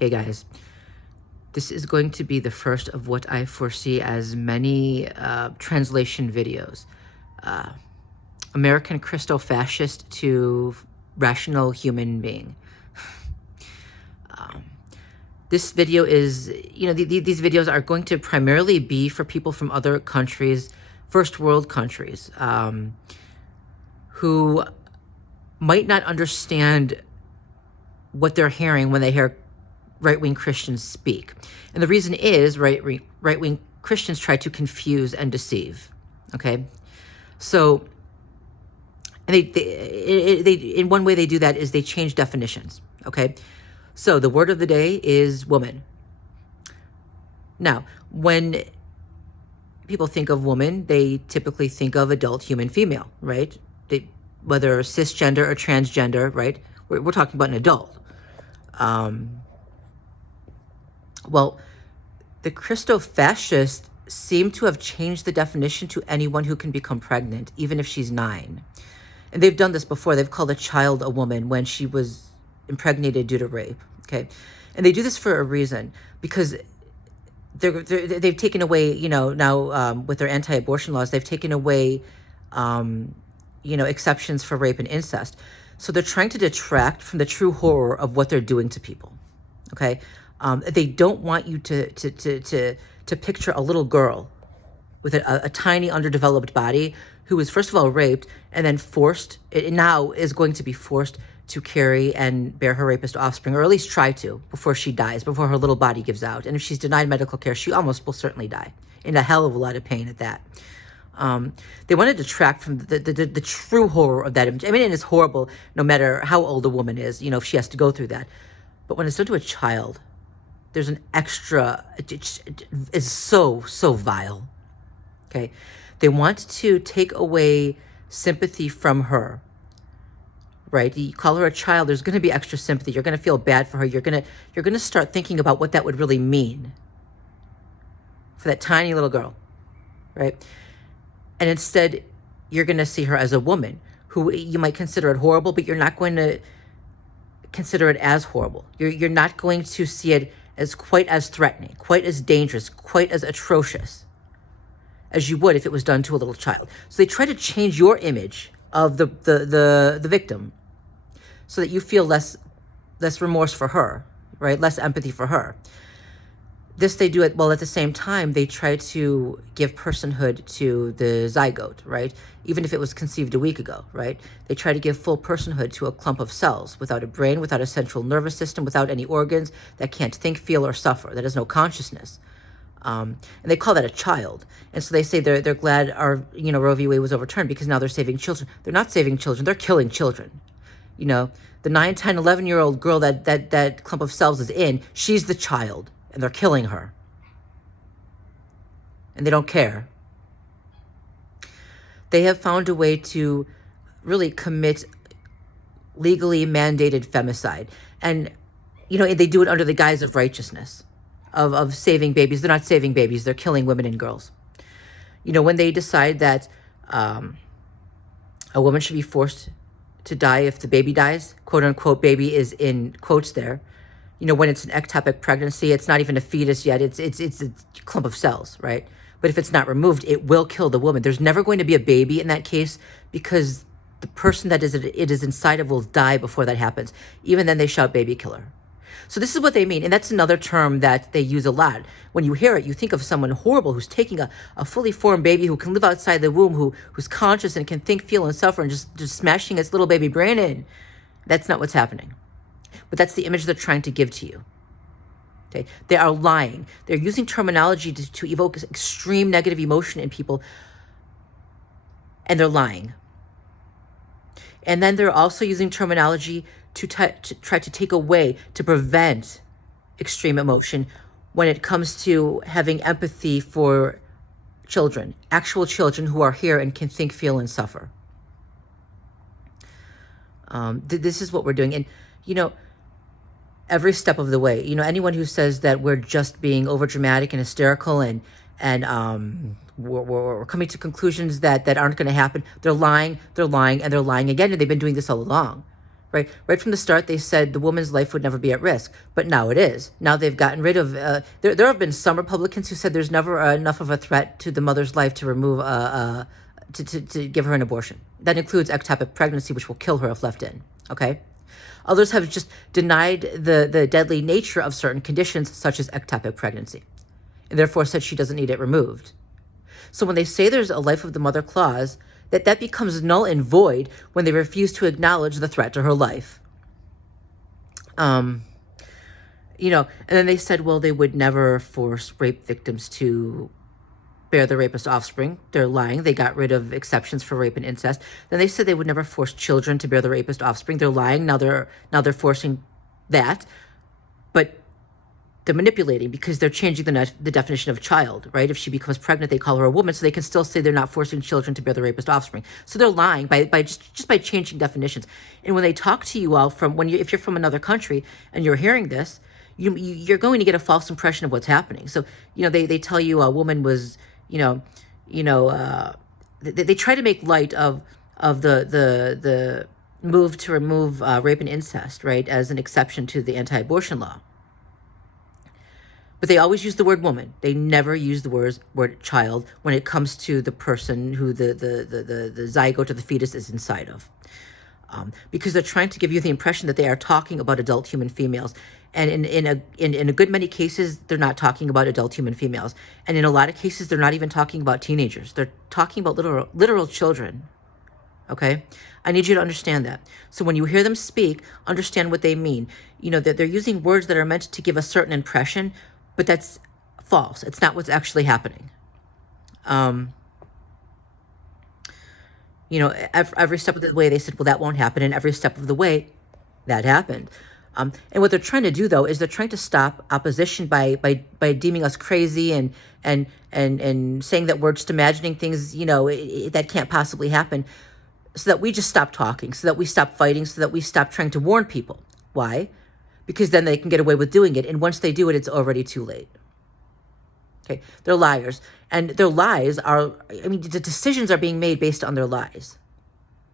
Hey guys, this is going to be the first of what I foresee as many translation videos. American Christofascist to rational human being. This video is, these videos are going to primarily be for people from other countries, first world countries, who might not understand what they're hearing when they hear right-wing Christians speak. And the reason is right-wing Christians try to confuse and deceive, okay? So, and they in one way they do that is they change definitions, okay? So the word of the day is woman. Now, when people think of woman, they typically think of adult human female, right? Whether cisgender or transgender, right? We're talking about an adult. Well, the Christofascists seem to have changed the definition to anyone who can become pregnant, even if she's 9. And they've done this before. They've called a child a woman when she was impregnated due to rape, okay? And they do this for a reason, because they've taken away, now with their anti-abortion laws, they've taken away, exceptions for rape and incest. So they're trying to detract from the true horror of what they're doing to people, okay? They don't want you to picture a little girl with a tiny underdeveloped body who was first of all raped and then now is going to be forced to carry and bear her rapist offspring, or at least try to, before she dies, before her little body gives out. And if she's denied medical care, she almost will certainly die, in a hell of a lot of pain at that. They want to detract from the true horror of that image. I mean, it is horrible no matter how old a woman is, if she has to go through that. But when it's done to a child, there's an extra, it is so vile, okay? They want to take away sympathy from her, right? You call her a child, there's going to be extra sympathy. You're going to feel bad for her. You're going to start thinking about what that would really mean for that tiny little girl, right? And instead, you're going to see her as a woman who you might consider it horrible, but you're not going to consider it as horrible. You're not going to see it as quite as threatening, quite as dangerous, quite as atrocious as you would if it was done to a little child. So they try to change your image of the victim so that you feel less remorse for her, right? Less empathy for her. This they do it while at the same time they try to give personhood to the zygote, right? Even if it was conceived a week ago, right? They try to give full personhood to a clump of cells without a brain, without a central nervous system, without any organs, that can't think, feel, or suffer, that has no consciousness. And they call that a child. And so they say they're glad our Roe v. Wade was overturned because now they're saving children. They're not saving children, they're killing children. The 9, 10, 11-year-old girl that clump of cells is in, she's the child. And they're killing her. And they don't care. They have found a way to really commit legally mandated femicide. And, they do it under the guise of righteousness, of saving babies. They're not saving babies. They're killing women and girls. When they decide that a woman should be forced to die if the baby dies, quote unquote, baby is in quotes there. When it's an ectopic pregnancy, it's not even a fetus yet. It's a clump of cells, right? But if it's not removed, it will kill the woman. There's never going to be a baby in that case because the person that it is inside of will die before that happens. Even then, they shout baby killer. So this is what they mean. And that's another term that they use a lot. When you hear it, you think of someone horrible who's taking a fully formed baby who can live outside the womb, who's conscious and can think, feel, and suffer, and just smashing its little baby brain in. That's not what's happening. But that's the image they're trying to give to you. Okay? They are lying. They're using terminology to evoke extreme negative emotion in people, and they're lying. And then they're also using terminology to try to take away, to prevent extreme emotion when it comes to having empathy for children, actual children who are here and can think, feel, and suffer. This is what we're doing. And, every step of the way, anyone who says that we're just being overdramatic and hysterical and we're coming to conclusions that aren't going to happen, they're lying, and they're lying again, and they've been doing this all along. Right from the start, they said the woman's life would never be at risk, but now it is. Now they've gotten rid of. There have been some Republicans who said there's never enough of a threat to the mother's life to remove to give her an abortion. That includes ectopic pregnancy, which will kill her if left in. Okay. Others have just denied the deadly nature of certain conditions, such as ectopic pregnancy, and therefore said she doesn't need it removed. So when they say there's a life of the mother clause, that becomes null and void when they refuse to acknowledge the threat to her life. And then they said, well, they would never force rape victims to bear the rapist offspring. They're lying. They got rid of exceptions for rape and incest. Then they said they would never force children to bear the rapist offspring. They're lying. Now they're forcing that. But they're manipulating because they're changing the definition of child, right? If she becomes pregnant, they call her a woman, so they can still say they're not forcing children to bear the rapist offspring. So they're lying by just by changing definitions. And when they talk to you all if you're from another country and you're hearing this, you're going to get a false impression of what's happening. So they tell you a woman was they try to make light of the move to remove rape and incest, right, as an exception to the anti-abortion law. But they always use the word woman. They never use the word child when it comes to the person who the zygote or the fetus is inside of. Because they're trying to give you the impression that they are talking about adult human females. And in a good many cases, they're not talking about adult human females. And in a lot of cases, they're not even talking about teenagers. They're talking about literal children. Okay? I need you to understand that. So when you hear them speak, understand what they mean. That they're using words that are meant to give a certain impression, but that's false. It's not what's actually happening. Every step of the way they said, well, that won't happen. And every step of the way that happened. And what they're trying to do, though, is they're trying to stop opposition by deeming us crazy and saying that we're just imagining things, that can't possibly happen, so that we just stop talking, so that we stop fighting, so that we stop trying to warn people. Why? Because then they can get away with doing it. And once they do it, it's already too late. Okay, they're liars. And their lies the decisions are being made based on their lies.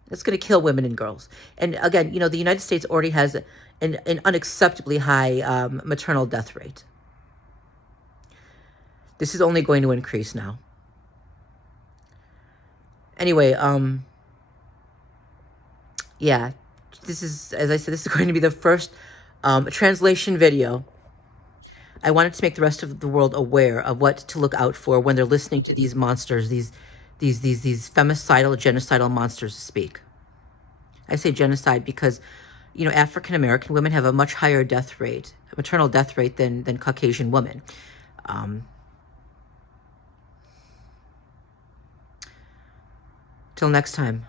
That's going to kill women and girls. And again, the United States already has an unacceptably high maternal death rate. This is only going to increase now. Anyway, this is, as I said, this is going to be the first translation video. I wanted to make the rest of the world aware of what to look out for when they're listening to these monsters, these femicidal, genocidal monsters speak. I say genocide because, African American women have a much higher death rate, maternal death rate than Caucasian women. Till next time.